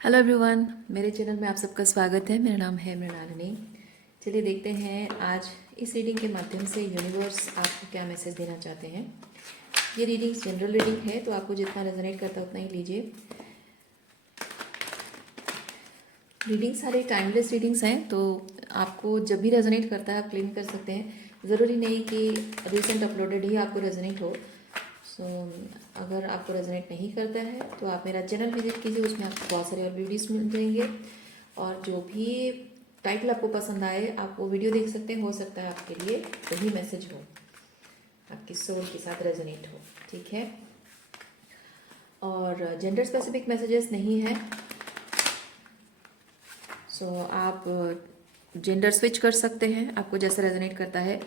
Hello everyone, मेरे channel में आप सबका स्वागत है। मेरा नाम है मृणालिनी। चलिए देखते हैं आज इस रीडिंग के माध्यम से यूनिवर्स आपको क्या मैसेज देना चाहते हैं। ये रीडिंग जनरल रीडिंग है, तो आपको जितना रेजोनेट करता है उतना ही लीजिए। रीडिंग सारे टाइमलेस रीडिंग्स हैं, तो आपको जब भी रेजोनेट करता है आप क्लेम कर सकते हैं। ज़रूरी नहीं कि रिसेंट अपलोडेड ही आपको रेजोनेट हो। सो अगर आपको रेजोनेट नहीं करता है तो आप मेरा चैनल विजिट कीजिए, उसमें आपको बहुत सारे और वीडियोस मिल जाएंगे। और जो भी टाइटल आपको पसंद आए आप वो वीडियो देख सकते हैं। हो सकता है आपके लिए वही मैसेज हो, आपकी सोल के साथ रेजोनेट हो। ठीक है, और जेंडर स्पेसिफिक मैसेजेस नहीं है। सो आप जेंडर स्विच कर सकते हैं, आपको जैसा रेजोनेट करता है।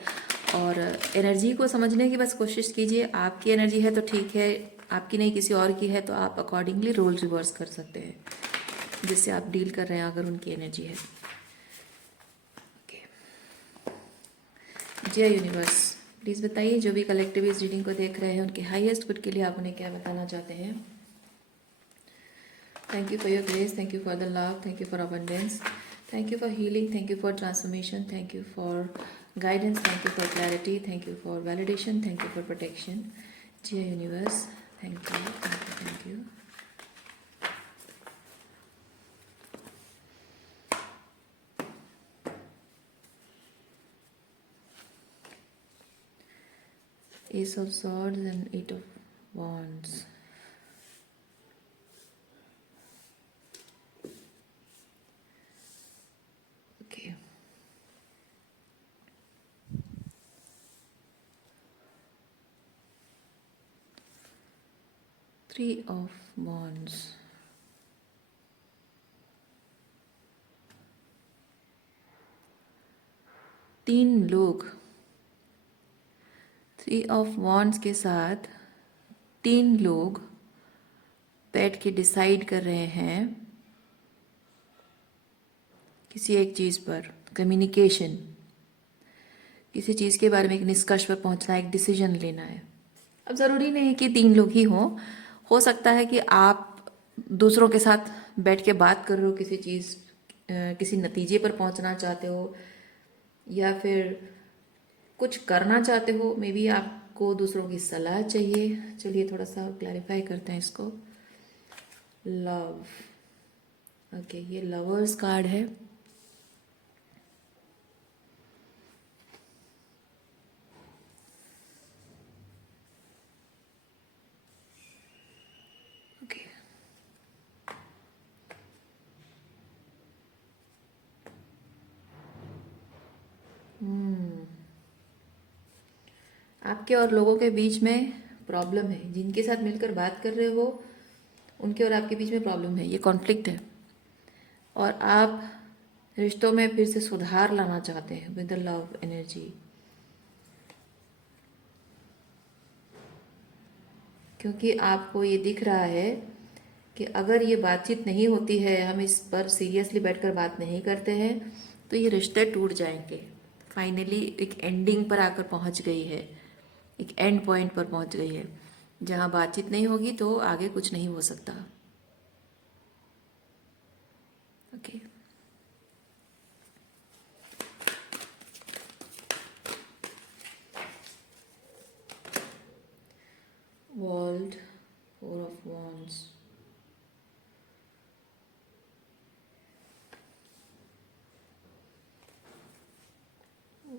और एनर्जी को समझने की बस कोशिश कीजिए। आपकी एनर्जी है तो ठीक है, आपकी नहीं किसी और की है तो आप अकॉर्डिंगली रोल रिवर्स कर सकते हैं जिससे आप डील कर रहे हैं, अगर उनकी एनर्जी है। ओके, जय यूनिवर्स, प्लीज़ बताइए जो भी कलेक्टिव इस रीडिंग को देख रहे हैं उनके हाईएस्ट गुड के लिए आप उन्हें क्या बताना चाहते हैं। Thank you for your grace. Thank you for the love. Thank you for abundance. Thank you for healing. Thank you for transformation. Thank you for guidance. Thank you for clarity. Thank you for validation. Thank you for protection. Dear universe, thank you. Thank you. Thank you. Ace of Swords and Eight of Wands. Okay. Three of Wands. तीन लोग 3 of wands के साथ तीन लोग बैठ के decide कर रहे हैं किसी एक चीज़ पर। कम्युनिकेशन, किसी चीज़ के बारे में एक निष्कर्ष पर पहुंचना, एक डिसीजन लेना है। अब ज़रूरी नहीं कि तीन लोग ही हों, हो सकता है कि आप दूसरों के साथ बैठ के बात कर रहे हो, किसी चीज़ किसी नतीजे पर पहुंचना चाहते हो, या फिर कुछ करना चाहते हो। मे बी आपको दूसरों की सलाह चाहिए। चलिए थोड़ा सा क्लैरिफाई करते हैं इसको। लव, ओके, ये लवर्स कार्ड है। ओके, आपके और लोगों के बीच में प्रॉब्लम है। जिनके साथ मिलकर बात कर रहे हो उनके और आपके बीच में प्रॉब्लम है, ये कॉन्फ्लिक्ट है। और आप रिश्तों में फिर से सुधार लाना चाहते हैं विद द लव एनर्जी, क्योंकि आपको ये दिख रहा है कि अगर ये बातचीत नहीं होती है, हम इस पर सीरियसली बैठकर बात नहीं करते हैं, तो ये रिश्ते टूट जाएंगे। फाइनली एक एंडिंग पर आकर पहुंच गई है, एक एंड पॉइंट पर पहुंच गई है। जहां बातचीत नहीं होगी तो आगे कुछ नहीं हो सकता। Okay, world, 4 of wands,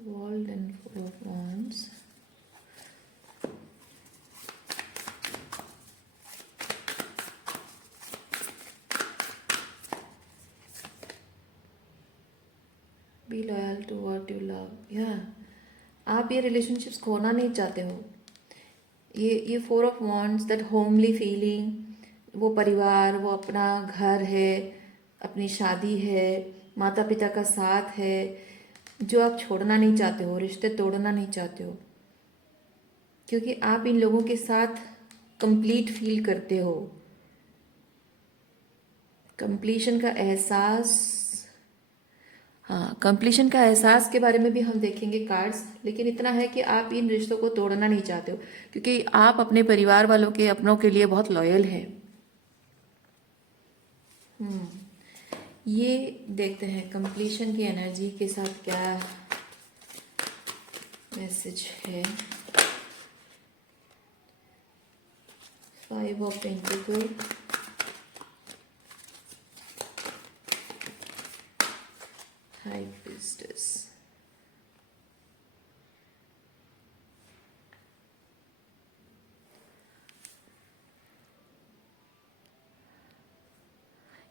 world and 4 of wands. Be loyal to what you love. या आप ये रिलेशनशिप्स खोना नहीं चाहते हो। ये 4 of wands, that homely feeling, वो परिवार, वो अपना घर है, अपनी शादी है, माता पिता का साथ है, जो आप छोड़ना नहीं चाहते हो, रिश्ते तोड़ना नहीं चाहते हो, क्योंकि आप इन लोगों के साथ कंप्लीट फील करते हो। कंप्लीशन का एहसास, हाँ, कंप्लीशन का एहसास के बारे में भी हम देखेंगे कार्ड्स। लेकिन इतना है कि आप इन रिश्तों को तोड़ना नहीं चाहते हो, क्योंकि आप अपने परिवार वालों के, अपनों के लिए बहुत लॉयल हैं। हम्म ये देखते हैं कंप्लीशन की एनर्जी के साथ क्या मैसेज है। 5 of pentacle, high priestess,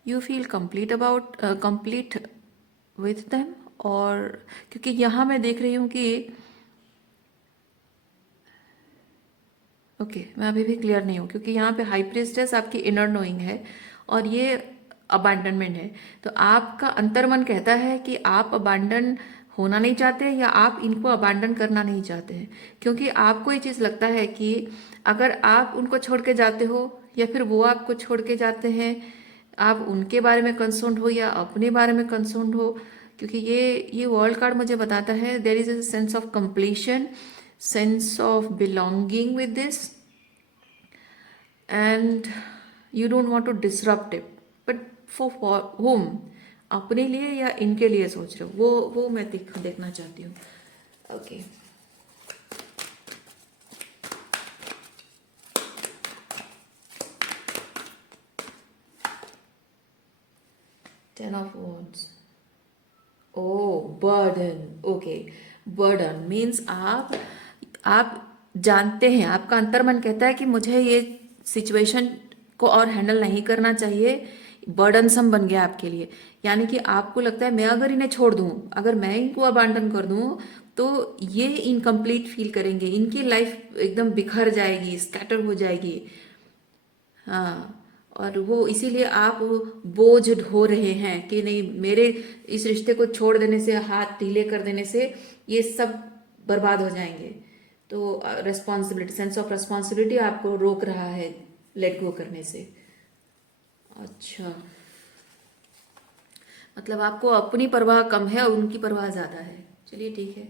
you feel complete with them. और क्योंकि यहाँ मैं देख रही हूँ कि ओके मैं अभी भी क्लियर नहीं हूँ, क्योंकि यहाँ पे हाई प्रीस्टेस आपकी इनर नोइंग है और ये अबांडनमेंट है। तो आपका अंतर्मन कहता है कि आप अबांडन होना नहीं चाहते या आप इनको अबांडन करना नहीं चाहते हैं, क्योंकि आपको ये चीज़ लगता है कि अगर आप उनको छोड़ के जाते हो या फिर वो आपको छोड़ के जाते हैं, आप उनके बारे में कंसर्न हो या अपने बारे में कंसर्न हो, क्योंकि ये वर्ल्ड कार्ड मुझे बताता है there is a sense of completion, sense of belonging with this, and you don't want to disrupt it, but for whom, अपने लिए या इनके लिए सोच रहे हो, वो मैं देखना चाहती हूँ। Okay ten of wands, oh burden, okay burden means आप जानते हैं, आपका अंतर्मन कहता है कि मुझे ये सिचुएशन को और हैंडल नहीं करना चाहिए, बर्डनसम बन गया आपके लिए। यानी कि आपको लगता है मैं अगर इन्हें छोड़ दूं, अगर मैं इनको अबांडन कर दूं तो ये इनकम्प्लीट फील करेंगे, इनकी लाइफ एकदम बिखर जाएगी, स्कैटर हो जाएगी। हाँ, और वो इसीलिए आप बोझ ढो रहे हैं कि नहीं, मेरे इस रिश्ते को छोड़ देने से, हाथ ढीले कर देने से ये सब बर्बाद हो जाएंगे। तो रेस्पॉन्सिबिलिटी, सेंस ऑफ रेस्पॉन्सिबिलिटी आपको रोक रहा है लेट गो करने से। अच्छा, मतलब आपको अपनी परवाह कम है और उनकी परवाह ज़्यादा है। चलिए ठीक है,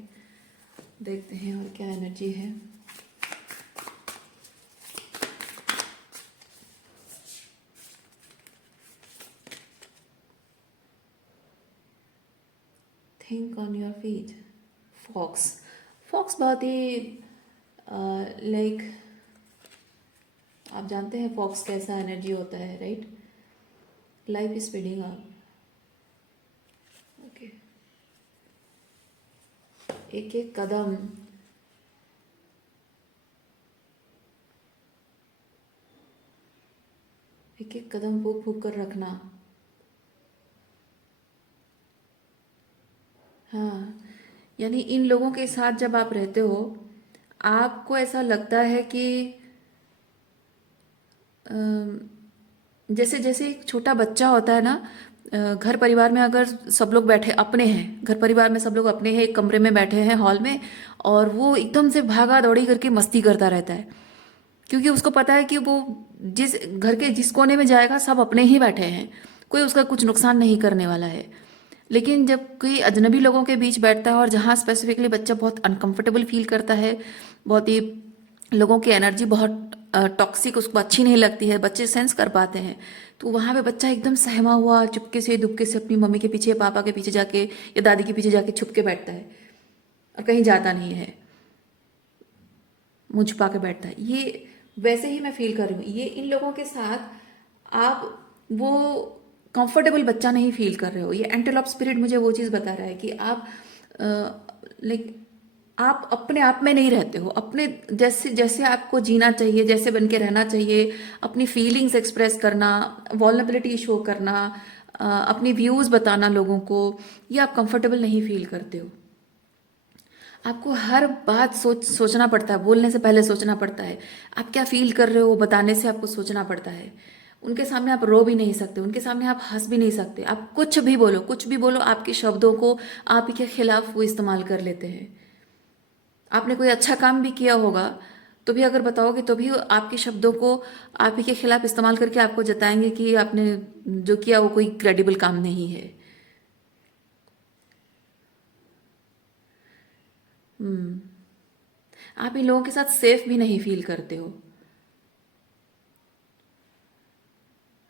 देखते हैं और क्या एनर्जी है। Think on your feet. Fox, fox बहुत ही लाइक आप जानते हैं फॉक्स कैसा एनर्जी होता है, right? Life is speeding up. Okay, एक एक कदम, एक एक कदम फूक फूक कर रखना। हाँ, यानी इन लोगों के साथ जब आप रहते हो आपको ऐसा लगता है कि अम, जैसे जैसे एक छोटा बच्चा होता है ना, घर परिवार में अगर सब लोग बैठे अपने हैं, घर परिवार में सब लोग अपने हैं, एक कमरे में बैठे हैं हॉल में, और वो एकदम से भागा दौड़ी करके मस्ती करता रहता है, क्योंकि उसको पता है कि वो जिस घर के जिस कोने में जाएगा सब अपने ही बैठे हैं, कोई उसका कुछ नुकसान नहीं करने वाला है। लेकिन जब कोई अजनबी लोगों के बीच बैठता है और जहाँ स्पेसिफिकली बच्चा बहुत अनकंफर्टेबल फील करता है, बहुत ही लोगों की एनर्जी बहुत टॉक्सिक उसको अच्छी नहीं लगती है, बच्चे सेंस कर पाते हैं, तो वहाँ पे बच्चा एकदम सहमा हुआ चुपके से दुपके से अपनी मम्मी के पीछे, पापा के पीछे जाके या दादी के पीछे जाके छुप के बैठता है और कहीं जाता नहीं है, मुंह छुपा के बैठता है। ये वैसे ही मैं फील कर रही हूँ, ये इन लोगों के साथ आप वो कंफर्टेबल बच्चा नहीं फील कर रहे हो। ये एंटल ऑफ स्पिरिट मुझे वो चीज़ बता रहा है कि आप लाइक आप अपने आप में नहीं रहते हो, अपने जैसे जैसे आपको जीना चाहिए, जैसे बन के रहना चाहिए, अपनी फीलिंग्स एक्सप्रेस करना, वॉल्नरेबिलिटी शो करना, अपनी व्यूज़ बताना लोगों को, ये आप कंफर्टेबल नहीं फील करते हो। आपको हर बात सोचना पड़ता है, बोलने से पहले सोचना पड़ता है, आप क्या फील कर रहे हो बताने से आपको सोचना पड़ता है। उनके सामने आप रो भी नहीं सकते, उनके सामने आप हंस भी नहीं सकते, आप कुछ भी बोलो, कुछ भी बोलो, आपके शब्दों को आप ही के खिलाफ वो इस्तेमाल कर लेते हैं। आपने कोई अच्छा काम भी किया होगा तो भी अगर बताओगे तो भी आपके शब्दों को आप ही के खिलाफ इस्तेमाल करके आपको जताएंगे कि आपने जो किया वो कोई क्रेडिबल काम नहीं है। हम्म, आप इन लोगों के साथ सेफ भी नहीं फील करते हो।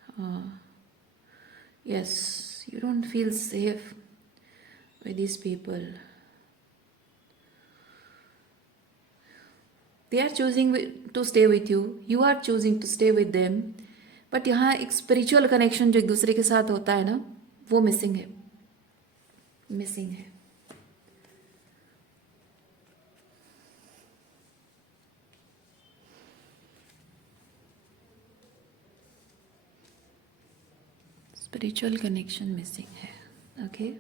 हाँ, Yes, you don't feel safe with these people. They are choosing to stay with you. You are choosing to stay with them. But यहाँ एक स्पिरिचुअल कनेक्शन जो एक दूसरे के साथ होता है ना, वो मिसिंग है, मिसिंग है. स्पिरिचुअल कनेक्शन मिसिंग है. ओके,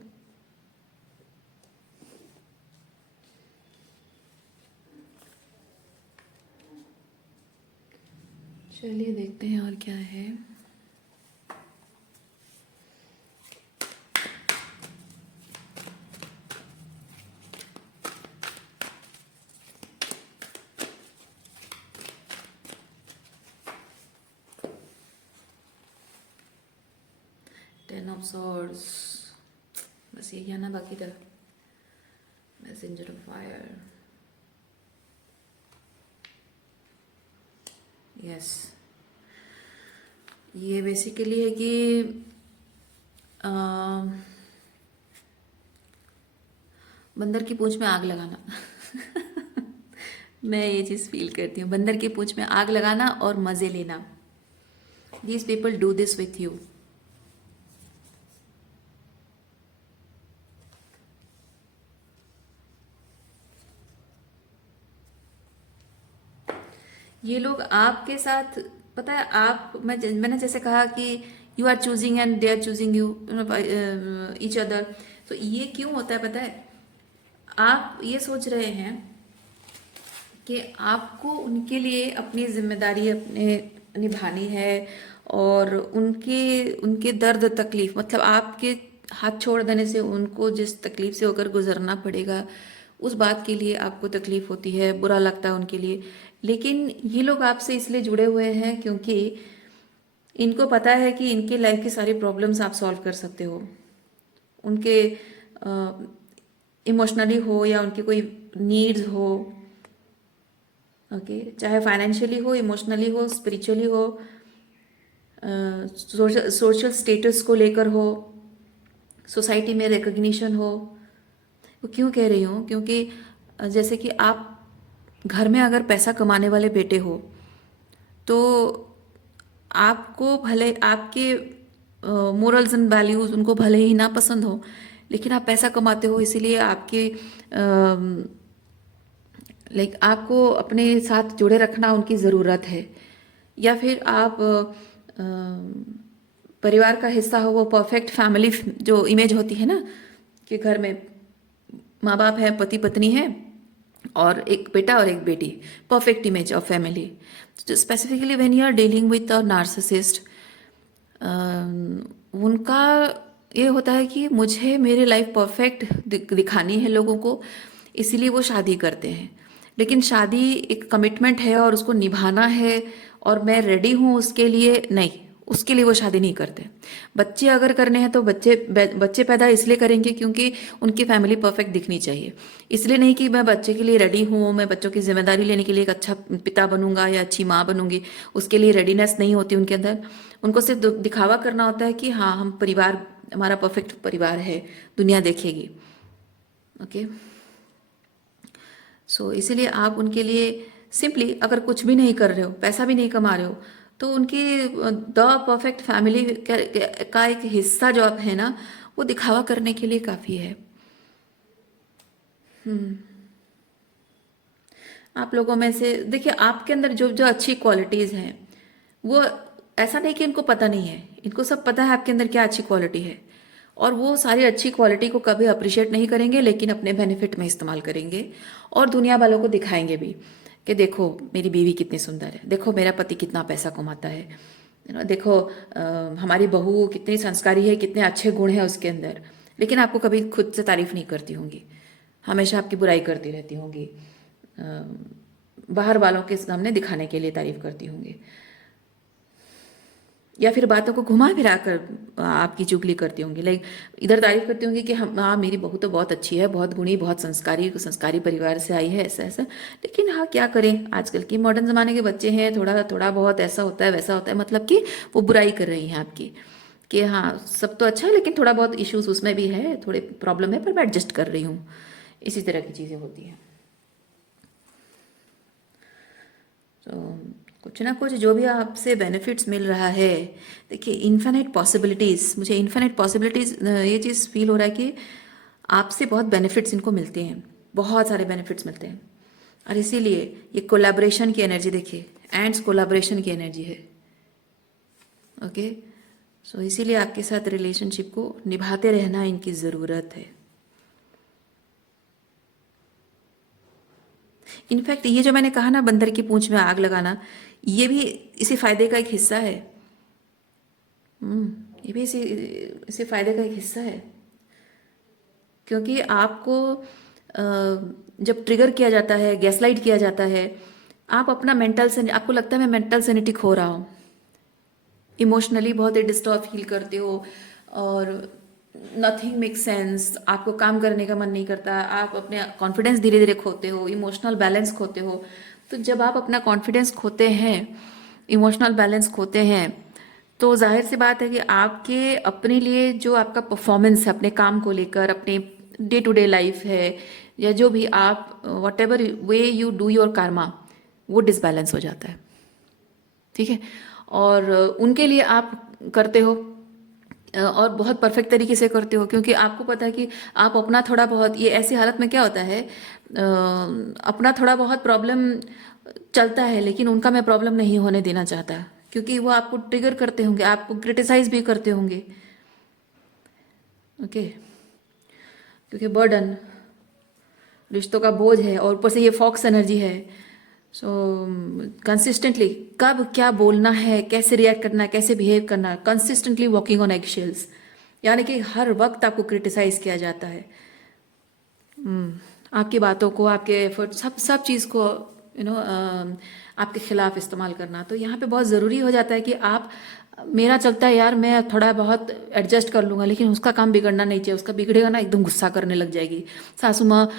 चलिए देखते हैं और क्या है. टेन ऑफ सॉर्ड्स, बस यही आना बाकी था. Messenger of fire. यस, ये बेसिकली है कि बंदर की पूंछ में आग लगाना. मैं ये चीज़ फील करती हूँ, बंदर की पूंछ में आग लगाना और मज़े लेना. These people do this with you. ये लोग आपके साथ, पता है, मैंने जैसे कहा कि you are choosing and they are choosing you each other. तो ये क्यों होता है पता है? आप ये सोच रहे हैं कि आपको उनके लिए अपनी जिम्मेदारी अपने निभानी है, और उनके उनके दर्द तकलीफ, मतलब आपके हाथ छोड़ देने से उनको जिस तकलीफ से होकर गुजरना पड़ेगा, उस बात के लिए आपको तकलीफ होती है, बुरा लगता है उनके लिए. लेकिन ये लोग आपसे इसलिए जुड़े हुए हैं क्योंकि इनको पता है कि इनके लाइफ की सारी प्रॉब्लम्स आप सॉल्व कर सकते हो. उनके इमोशनली हो या उनकी कोई नीड्स हो, ओके, चाहे फाइनेंशियली हो, इमोशनली हो, स्पिरिचुअली हो, सोशल स्टेटस को लेकर हो, सोसाइटी में रिकग्निशन हो. वो क्यों कह रही हूँ? क्योंकि जैसे कि आप घर में अगर पैसा कमाने वाले बेटे हो, तो आपको भले आपके मोरल्स एंड वैल्यूज़ उनको भले ही ना पसंद हो, लेकिन आप पैसा कमाते हो, इसीलिए आपके लाइक आपको अपने साथ जुड़े रखना उनकी ज़रूरत है. या फिर आप परिवार का हिस्सा हो, वो परफेक्ट फैमिली जो इमेज होती है ना, कि घर में माँ बाप है, पति पत्नी है, और एक बेटा और एक बेटी, perfect image of family. Specifically when you are dealing with a narcissist, उनका ये होता है कि मुझे मेरी लाइफ परफेक्ट दिखानी है लोगों को, इसीलिए वो शादी करते हैं. लेकिन शादी एक कमिटमेंट है और उसको निभाना है, और मैं रेडी हूँ उसके लिए, नहीं, उसके लिए वो शादी नहीं करते. बच्चे अगर करने हैं तो बच्चे पैदा इसलिए करेंगे क्योंकि उनकी फैमिली परफेक्ट दिखनी चाहिए. इसलिए नहीं कि मैं बच्चे के लिए रेडी हूँ, मैं बच्चों की जिम्मेदारी लेने के लिए एक अच्छा पिता बनूंगा या अच्छी माँ बनूंगी. उसके लिए रेडीनेस नहीं होती उनके अंदर. उनको सिर्फ दिखावा करना होता है कि हाँ, हम परिवार, हमारा परफेक्ट परिवार है, दुनिया देखेगी. ओके, सो इसीलिए आप उनके लिए सिंपली, अगर कुछ भी नहीं कर रहे हो, पैसा भी नहीं कमा रहे हो, तो उनकी द परफेक्ट फैमिली का एक हिस्सा जो आप है ना, वो दिखावा करने के लिए काफ़ी है. आप लोगों में से देखिए, आपके अंदर जो जो अच्छी क्वालिटीज़ हैं, वो ऐसा नहीं कि इनको पता नहीं है, इनको सब पता है आपके अंदर क्या अच्छी क्वालिटी है. और वो सारी अच्छी क्वालिटी को कभी अप्रिशिएट नहीं करेंगे, लेकिन अपने बेनिफिट में इस्तेमाल करेंगे, और दुनिया वालों को दिखाएंगे भी कि देखो मेरी बीवी कितनी सुंदर है, देखो मेरा पति कितना पैसा कमाता है, देखो हमारी बहू कितनी संस्कारी है, कितने अच्छे गुण हैं उसके अंदर. लेकिन आपको कभी खुद से तारीफ नहीं करती होंगी, हमेशा आपकी बुराई करती रहती होंगी, बाहर वालों के सामने दिखाने के लिए तारीफ करती होंगी, या फिर बातों को घुमा फिरा कर आपकी चुगली करती होंगी. लाइक इधर तारीफ करती होंगी कि हम, हाँ मेरी बहू तो बहुत अच्छी है, बहुत गुणी, बहुत संस्कारी संस्कारी परिवार से आई है, ऐसा ऐसा. लेकिन हाँ, क्या करें, आजकल की मॉडर्न ज़माने के बच्चे हैं, थोड़ा थोड़ा बहुत ऐसा होता है, वैसा होता है, मतलब कि वो बुराई कर रही हैं आपकी. कि हाँ सब तो अच्छा है लेकिन थोड़ा बहुत इश्यूज उसमें भी है, थोड़े प्रॉब्लम है, पर मैं एडजस्ट कर रही हूँ। इसी तरह की चीज़ें होती हैं। तो कुछ ना कुछ जो भी आपसे बेनिफिट्स मिल रहा है, देखिए इन्फिनिट पॉसिबिलिटीज़, मुझे इन्फिनिट पॉसिबिलिटीज़ ये चीज़ फील हो रहा है कि आपसे बहुत बेनिफिट्स इनको मिलते हैं, बहुत सारे बेनिफिट्स मिलते हैं। और इसीलिए ये कोलैबोरेशन की एनर्जी देखिए, एंड्स कोलैबोरेशन की एनर्जी है। ओके, सो इसीलिए आपके साथ रिलेशनशिप को निभाते रहना इनकी ज़रूरत है। इनफैक्ट ये जो मैंने कहा ना, बंदर की पूंछ में आग लगाना, ये भी इसी फायदे का एक हिस्सा है। ये भी इसी इसी फायदे का एक हिस्सा है, क्योंकि आपको जब ट्रिगर किया जाता है, गैसलाइट किया जाता है, आप अपना मेंटल से, आपको लगता है मैं मेंटल सैनिटी खो रहा हूँ, इमोशनली बहुत ही डिस्टर्ब फील करते हो, और नथिंग मेक सेंस, आपको काम करने का मन नहीं करता, आप अपने कॉन्फिडेंस धीरे धीरे खोते हो, इमोशनल बैलेंस खोते हो। तो जब आप अपना कॉन्फिडेंस खोते हैं, इमोशनल बैलेंस खोते हैं, तो जाहिर सी बात है कि आपके अपने लिए जो आपका परफॉर्मेंस है, अपने काम को लेकर, अपने डे टू डे लाइफ है, या जो भी आप what ever way you do your Karma, वो डिसबैलेंस हो जाता है। ठीक है, और उनके लिए आप करते हो, और बहुत परफेक्ट तरीके से करते हो, क्योंकि आपको पता है कि आप अपना थोड़ा बहुत, ये ऐसी हालत में क्या होता है, अपना थोड़ा बहुत प्रॉब्लम चलता है, लेकिन उनका मैं प्रॉब्लम नहीं होने देना चाहता, क्योंकि वो आपको ट्रिगर करते होंगे, आपको क्रिटिसाइज भी करते होंगे। ओके, क्योंकि बर्डन, रिश्तों का बोझ है, और ऊपर से ये फॉक्स एनर्जी है। सो कंसिस्टेंटली कब क्या बोलना है, कैसे रिएक्ट करना है, कैसे बिहेव करना है, consistently walking on egg shells, यानी कि हर वक्त आपको क्रिटिसाइज किया जाता है। आपकी बातों को, आपके एफर्ट, सब सब चीज़ को यू नो आपके खिलाफ इस्तेमाल करना। तो यहाँ पे बहुत ज़रूरी हो जाता है कि आप, मेरा चलता है यार, मैं थोड़ा बहुत एडजस्ट कर लूँगा, लेकिन उसका काम बिगड़ना नहीं चाहिए। उसका बिगड़ेगा ना, एकदम गुस्सा करने लग जाएगी सासू माँ,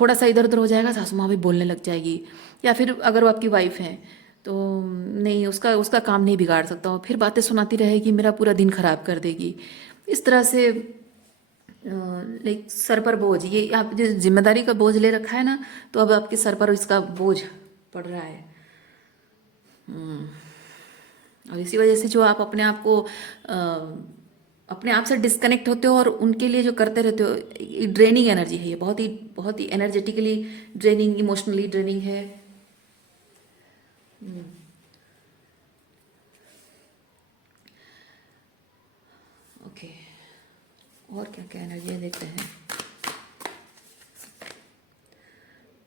थोड़ा सा इधर उधर हो जाएगा, सासू माँ भी बोलने लग जाएगी। या फिर अगर वो आपकी वाइफ हैं, तो नहीं, उसका उसका काम नहीं बिगाड़ सकता हूँ, फिर बातें सुनाती रहेगी, मेरा पूरा दिन खराब कर देगी। इस तरह से लाइक सर पर बोझ, ये आप जो जिम्मेदारी का बोझ ले रखा है ना, तो अब आपके सर पर इसका बोझ पड़ रहा है। और इसी वजह से जो आप अपने आप को अपने आप से डिस्कनेक्ट होते हो, और उनके लिए जो करते रहते हो, ड्रेनिंग एनर्जी है ये, बहुत ही एनर्जेटिकली ड्रेनिंग, इमोशनली ड्रेनिंग है। ओके, और क्या क्या एनर्जी देखते हैं।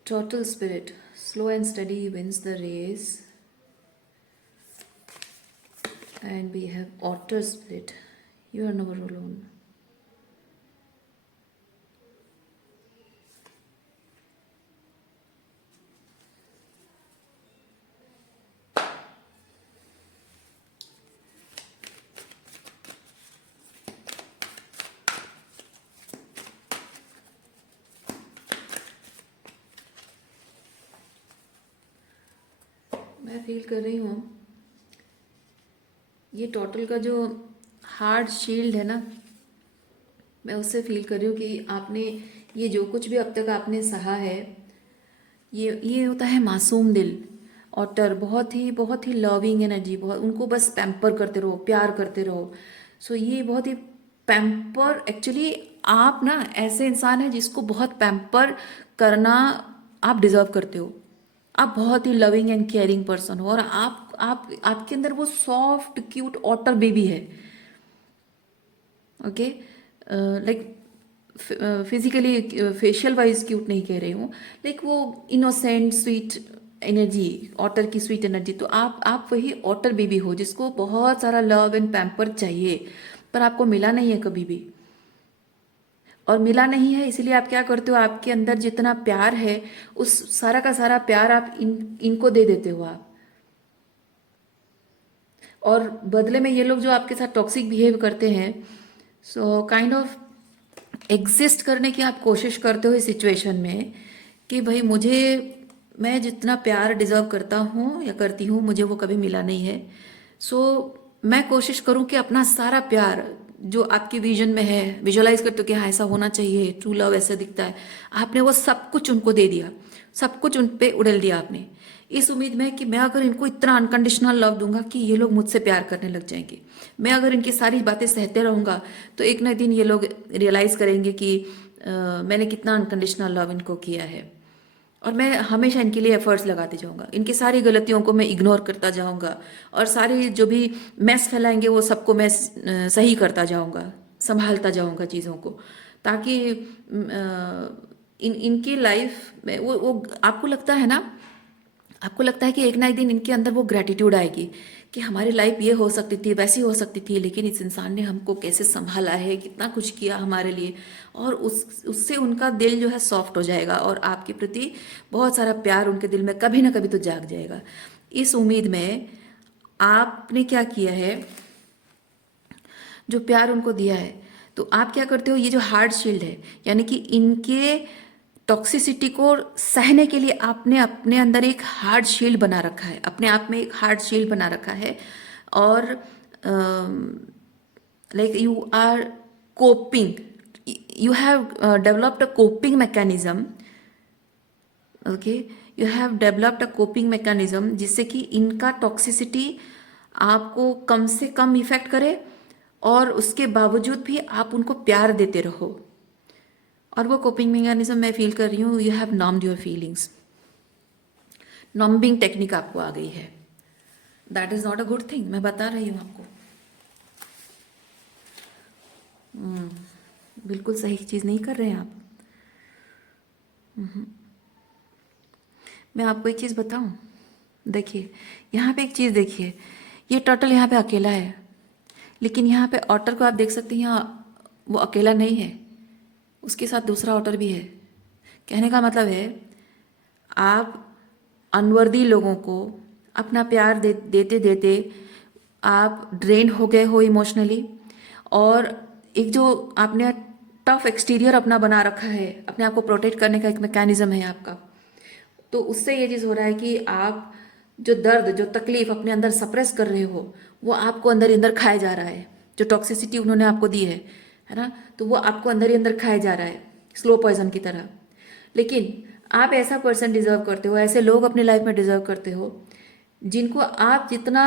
Total spirit, slow and steady wins the race, and we have otter spirit, you are never alone. मैं फील कर रही हूँ ये टोटल का जो हार्ड शील्ड है ना, मैं उससे फील कर रही हूँ कि आपने ये जो कुछ भी अब तक आपने सहा है, ये होता है मासूम दिल। ऑटर बहुत ही लविंग एनर्जी, बहुत, उनको बस पैम्पर करते रहो, प्यार करते रहो। सो ये बहुत ही पैम्पर, एक्चुअली आप ना ऐसे इंसान हैं जिसको बहुत पैम्पर करना आप डिजर्व करते हो। आप बहुत ही लविंग एंड केयरिंग पर्सन हो, और आप आपके अंदर वो सॉफ्ट क्यूट ऑटर बेबी है। Okay, like physically facial wise cute नहीं कह रही हूँ, लाइक वो इनोसेंट स्वीट एनर्जी, ऑटर की स्वीट एनर्जी। तो आप वही ऑटर बेबी हो जिसको बहुत सारा लव एंड पैम्पर चाहिए, पर आपको मिला नहीं है कभी भी। और मिला नहीं है इसलिए आप क्या करते हो, आपके अंदर जितना प्यार है, उस सारा का सारा प्यार आप इनको दे देते हो आप। और बदले में ये लोग जो आपके साथ टॉक्सिक बिहेव करते हैं, सो काइंड ऑफ एग्जिस्ट करने की आप कोशिश करते हो इस सिचुएशन में, कि भाई मुझे, मैं जितना प्यार डिजर्व करता हूँ या करती हूँ, मुझे वो कभी मिला नहीं है। सो मैं कोशिश करूं कि अपना सारा प्यार जो आपकी विजन में है, विजुअलाइज करते हो कि हाँ ऐसा होना चाहिए, ट्रू लव ऐसा दिखता है, आपने वो सब कुछ उनको दे दिया, सब कुछ उन पे उड़ेल दिया आपने, इस उम्मीद में कि मैं अगर इनको इतना अनकंडीशनल लव दूंगा कि ये लोग मुझसे प्यार करने लग जाएंगे, मैं अगर इनकी सारी बातें सहते रहूंगा तो एक ना दिन ये लोग रियलाइज करेंगे कि मैंने कितना अनकंडीशनल लव इनको किया है। और मैं हमेशा इनके लिए एफर्ट्स लगाते जाऊंगा, इनकी सारी गलतियों को मैं इग्नोर करता जाऊंगा, और सारी जो भी मैस फैलाएंगे वो सबको मैं सही करता जाऊंगा, संभालता जाऊंगा चीज़ों को, ताकि इनकी लाइफ में वो आपको लगता है ना, आपको लगता है कि एक ना एक दिन इनके अंदर वो ग्रेटिट्यूड आएगी कि हमारी लाइफ ये हो सकती थी, वैसी हो सकती थी, लेकिन इस इंसान ने हमको कैसे संभाला है, कितना कुछ किया हमारे लिए, और उससे उनका दिल जो है सॉफ्ट हो जाएगा और आपके प्रति बहुत सारा प्यार उनके दिल में कभी ना कभी तो जाग जाएगा। इस उम्मीद में आपने क्या किया है, जो प्यार उनको दिया है, तो आप क्या करते हो, ये जो हार्ड शील्ड है, यानी कि इनके टॉक्सिसिटी को सहने के लिए आपने अपने अंदर एक हार्ड शील्ड बना रखा है, अपने आप में एक हार्ड शील्ड बना रखा है, और like you are coping, you have developed a coping mechanism, okay, you have developed a coping mechanism, जिससे कि इनका टॉक्सिसिटी आपको कम से कम इफेक्ट करे, और उसके बावजूद भी आप उनको प्यार देते रहो। और वो कोपिंग मैकेनिज्म मैं फील कर रही हूँ, you have numbed your feelings, numbing technique आपको आ गई है। That is not a good thing, मैं बता रही हूँ आपको। बिल्कुल सही चीज़ नहीं कर रहे हैं आप। मैं आपको एक चीज़ बताऊं, देखिए यहाँ पे एक चीज़ देखिए, ये टर्टल यहाँ पे अकेला है, लेकिन यहाँ पे ऑटर को आप देख सकते हैं, यहाँ वो अकेला नहीं है, उसके साथ दूसरा ऑटर भी है। कहने का मतलब है आप अनवर्दी लोगों को अपना प्यार देते देते आप ड्रेन हो गए हो इमोशनली, और एक जो आपने टफ एक्सटीरियर अपना बना रखा है, अपने आप को प्रोटेक्ट करने का एक मैकेनिज्म है आपका, तो उससे ये चीज़ हो रहा है कि आप जो दर्द, जो तकलीफ अपने अंदर सप्रेस कर रहे हो, वो आपको अंदर ही अंदर खाया जा रहा है। जो टॉक्सिसिटी उन्होंने आपको दी है ना, तो वो आपको अंदर ही अंदर खाया जा रहा है, स्लो पॉइजन की तरह। लेकिन आप ऐसा पर्सन डिजर्व करते हो, ऐसे लोग अपनी लाइफ में डिजर्व करते हो, जिनको आप जितना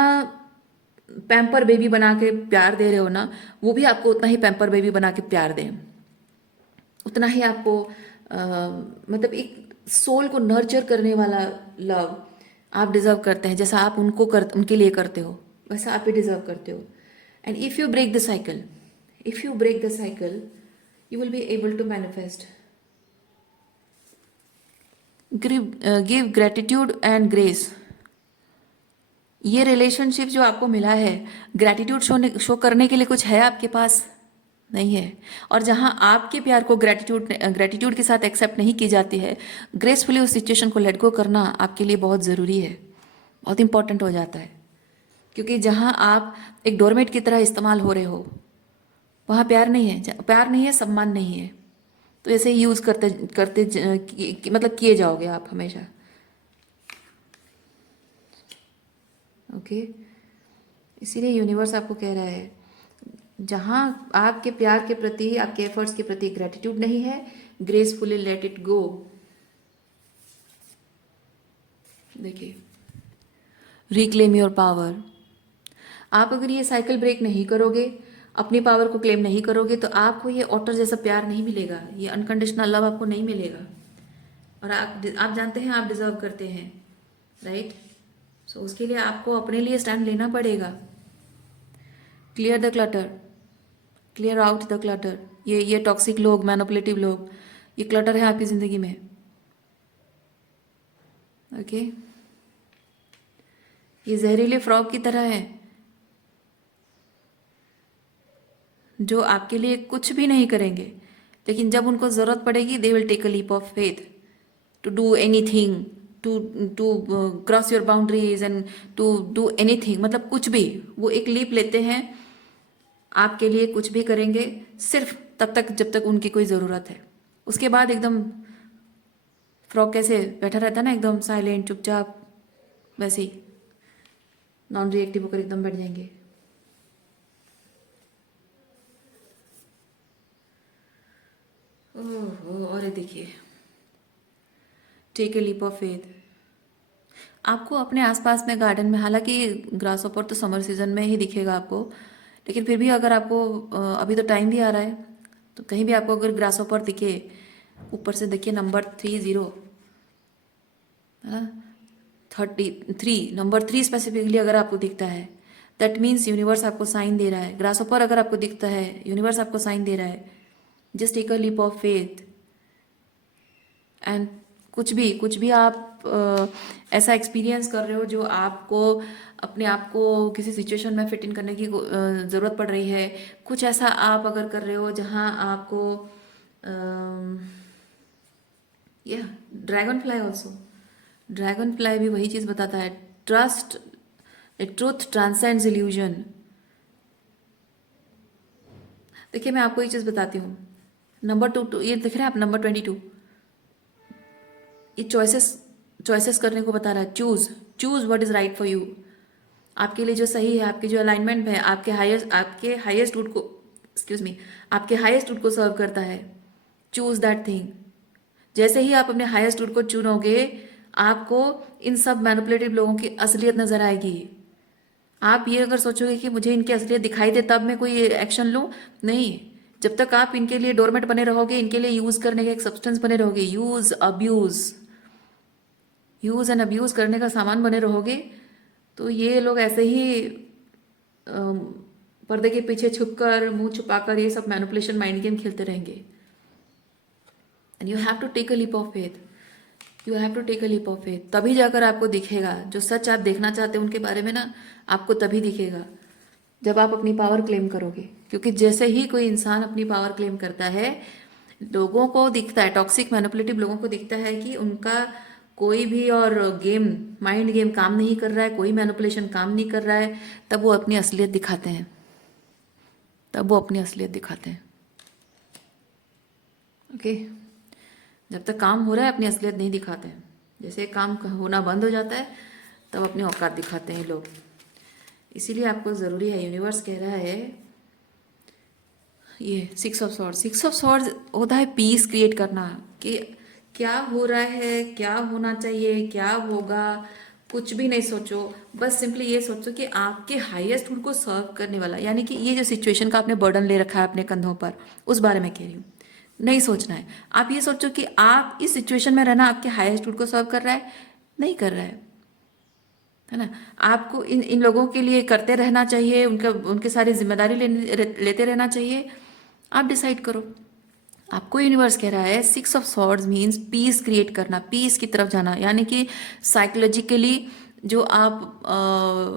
पैम्पर बेबी बना के प्यार दे रहे हो ना, वो भी आपको उतना ही पैम्पर बेबी बना के प्यार दें, उतना ही आपको मतलब एक सोल को नर्चर करने वाला लव आप डिजर्व करते हैं, जैसा आप उनके लिए करते हो, वैसा आप भी डिजर्व करते हो। And if you break the cycle, if you break the cycle, you will be able to manifest, give gratitude and grace. ये रिलेशनशिप जो आपको मिला है, ग्रेटिट्यूड शो करने के लिए कुछ है आपके पास? नहीं है। और जहाँ आपके प्यार को ग्रेटिट्यूड के साथ एक्सेप्ट नहीं की जाती है, ग्रेसफुली उस सिचुएशन को लेट गो करना आपके लिए बहुत ज़रूरी है, बहुत इंपॉर्टेंट हो जाता है। क्योंकि जहाँ आप एक डोरमेट की तरह इस्तेमाल हो रहे हो, वहाँ प्यार नहीं है, प्यार नहीं है, सम्मान नहीं है, तो ऐसे ही यूज़ करते करते मतलब किए जाओगे आप हमेशा। ओके, इसीलिए यूनिवर्स आपको कह रहा है, जहाँ आपके प्यार के प्रति, आपके एफर्ट्स के प्रति ग्रेटिट्यूड नहीं है, ग्रेसफुली लेट इट गो। देखिए, रिक्लेम योर पावर। आप अगर ये साइकिल ब्रेक नहीं करोगे, अपनी पावर को क्लेम नहीं करोगे, तो आपको ये ऑटर जैसा प्यार नहीं मिलेगा, ये अनकंडीशनल लव आपको नहीं मिलेगा। और आप जानते हैं आप डिजर्व करते हैं, राइट? सो उसके लिए आपको अपने लिए स्टैंड लेना पड़ेगा। Clear the clutter, clear out the clutter. ये टॉक्सिक लोग, मैनिपुलेटिव लोग, ये क्लटर है आपकी ज़िंदगी में। ओके, ये जहरीले फ्रॉग की तरह है, जो आपके लिए कुछ भी नहीं करेंगे, लेकिन जब उनको ज़रूरत पड़ेगी they will take a leap of faith to do anything, to to cross your boundaries and to do anything, मतलब कुछ भी, वो एक लीप लेते हैं, आपके लिए कुछ भी करेंगे, सिर्फ तब तक जब तक उनकी कोई ज़रूरत है। उसके बाद एकदम फ्रॉक कैसे बैठा रहता है ना, एकदम साइलेंट चुपचाप, वैसे ही नॉन रिएक्टिव होकर एकदम बैठ जाएंगे। ओहो, और ये देखिए, take a leap of faith. आपको अपने आसपास में गार्डन में, हालांकि ग्रास हॉपर तो समर सीजन में ही दिखेगा आपको, लेकिन फिर भी अगर आपको अभी तो टाइम भी आ रहा है, तो कहीं भी आपको अगर ग्रास हॉपर दिखे, ऊपर से देखिए नंबर 30, है ना, 33, नंबर 3 स्पेसिफिकली अगर आपको दिखता है, दैट मीन्स यूनिवर्स आपको साइन दे रहा है। ग्रास हॉपर अगर आपको दिखता है, यूनिवर्स आपको साइन दे रहा है, just take a leap of faith. And कुछ भी आप ऐसा एक्सपीरियंस कर रहे हो जो आपको अपने आप को किसी सिचुएशन में फिट इन करने की ज़रूरत पड़ रही है, कुछ ऐसा आप अगर कर रहे हो जहाँ आपको या dragon fly also, dragon fly भी वही चीज़ बताता है, ट्रस्ट, ट्रूथ ट्रांसेंड्स इल्यूजन। देखिए मैं आपको एक चीज़ बताती हूँ, नंबर 2, ये देख रहे हैं आप, नंबर 22, ये चॉइसेस करने को बता रहा है। Choose choose what is right for you, आपके लिए जो सही है, आपके जो अलाइनमेंट में है, आपके हाईएस्ट रूट को, एक्सक्यूज मी, आपके हाईएस्ट रूट को सर्व करता है। Choose that thing. जैसे ही आप अपने हाईएस्ट रूट को चुनोगे, आपको इन सब मैनिपुलेटिव लोगों की असलियत नजर आएगी। आप ये अगर सोचोगे कि मुझे इनकी असलियत दिखाई दे तब मैं कोई एक्शन लूँ, नहीं। जब तक आप इनके लिए डोरमेट बने रहोगे, इनके लिए यूज करने के एक सब्सटेंस बने रहोगे, यूज एंड अब्यूज करने का सामान बने रहोगे, तो ये लोग ऐसे ही अम, पर्दे के पीछे छुपकर, मुंह छुपाकर ये सब मैनिपुलेशन माइंड गेम खेलते रहेंगे। And you have to take a leap of faith, you have to take a leap of faith, तभी जाकर आपको दिखेगा जो सच आप देखना चाहते हो उनके बारे में ना, आपको तभी दिखेगा जब आप अपनी पावर क्लेम करोगे। क्योंकि जैसे ही कोई इंसान अपनी पावर क्लेम करता है, लोगों को दिखता है, टॉक्सिक मैनिपुलेटिव लोगों को दिखता है कि उनका कोई भी और गेम, माइंड गेम काम नहीं कर रहा है, कोई मैनिपुलेशन काम नहीं कर रहा है, तब वो अपनी असलियत दिखाते हैं, तब वो अपनी असलियत दिखाते हैं। ओके, जब तक काम हो रहा है अपनी असलियत नहीं दिखाते हैं, जैसे काम होना बंद हो जाता है तब अपनी औकात दिखाते हैं लोग। इसीलिए आपको ज़रूरी है, यूनिवर्स कह रहा है, ये 6 ऑफ सॉर्ड्स होता है पीस क्रिएट करना, कि क्या हो रहा है, क्या होना चाहिए, क्या होगा, कुछ भी नहीं सोचो, बस सिंपली ये सोचो कि आपके हाईएस्ट गुड को सर्व करने वाला, यानी कि ये जो सिचुएशन का आपने बर्डन ले रखा है अपने कंधों पर, उस बारे में कह रही हूँ, नहीं सोचना है। आप ये सोचो कि आप इस सिचुएशन में रहना आपके हाईएस्ट गुड को सर्व कर रहा है, नहीं कर रहा है ना। आपको इन इन लोगों के लिए करते रहना चाहिए, उनके सारी जिम्मेदारी लेते रहना चाहिए, आप डिसाइड करो। आपको यूनिवर्स कह रहा है 6 of swords means peace create करना, पीस की तरफ जाना, यानी कि साइकोलॉजिकली जो आप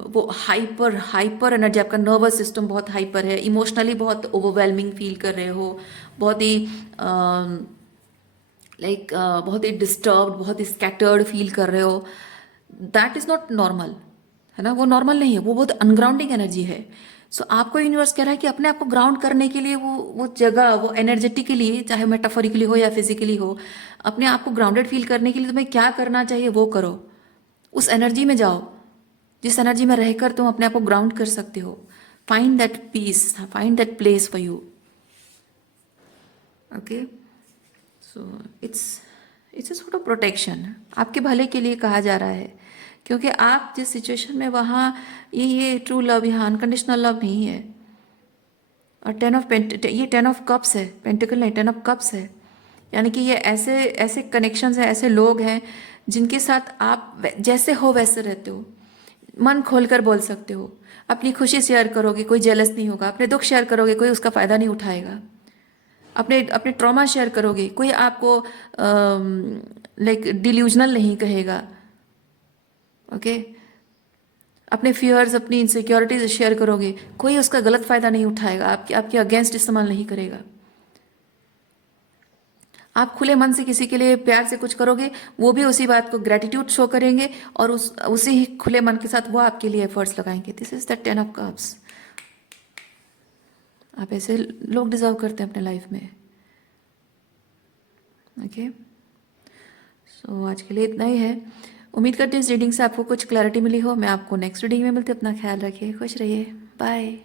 वो हाइपर हाइपर एनर्जी, आपका नर्वस सिस्टम बहुत हाइपर है, इमोशनली बहुत ओवरवेलमिंग फील कर रहे हो, बहुत ही बहुत ही डिस्टर्ब्ड, बहुत ही स्कैटर्ड फील कर रहे हो, दैट इज़ नॉट नॉर्मल, है ना, वो नॉर्मल नहीं है, वो बहुत अनग्राउंडिंग एनर्जी है। सो आपको यूनिवर्स कह रहा है कि अपने आप को ग्राउंड करने के लिए वो जगह, वो एनर्जेटिकली, चाहे मेटाफोरिकली हो या फिजिकली हो, अपने आप को ग्राउंडेड फील करने के लिए तुम्हें क्या करना चाहिए वो करो, उस एनर्जी में जाओ जिस एनर्जी में रहकर तुम अपने आप को ग्राउंड कर सकते हो। Find that peace, find that place for you. Okay, so it's a sort of protection, आपके भले के लिए कहा जा रहा है, क्योंकि आप जिस सिचुएशन में, वहाँ ये ट्रू लव, यहाँ अनकंडीशनल लव नहीं है। और ये 10 ऑफ कप्स है, पेंटिकल नहीं, 10 ऑफ कप्स है, यानी कि ये ऐसे ऐसे कनेक्शंस हैं, ऐसे लोग हैं जिनके साथ आप जैसे हो वैसे रहते हो, मन खोलकर बोल सकते हो, अपनी खुशी शेयर करोगे, कोई जेलस नहीं होगा, अपने दुख शेयर करोगे, कोई उसका फ़ायदा नहीं उठाएगा, अपने अपने ट्रॉमा शेयर करोगे, कोई आपको डिल्यूजनल नहीं कहेगा। ओके, अपने फियर्स, अपनी इनसिक्योरिटीज शेयर करोगे, कोई उसका गलत फ़ायदा नहीं उठाएगा, आपके अगेंस्ट इस्तेमाल नहीं करेगा। आप खुले मन से किसी के लिए प्यार से कुछ करोगे, वो भी उसी बात को ग्रेटिट्यूड शो करेंगे, और उसी ही खुले मन के साथ वो आपके लिए एफर्ट्स लगाएंगे। This is the 10 of cups. आप ऐसे लोग डिजर्व करते हैं अपने लाइफ में। ओके, सो आज के लिए इतना ही है। उम्मीद करती हूँ इस रीडिंग से आपको कुछ क्लैरिटी मिली हो। मैं आपको नेक्स्ट रीडिंग में मिलती हूँ। अपना ख्याल रखिए, खुश रहिए, बाय।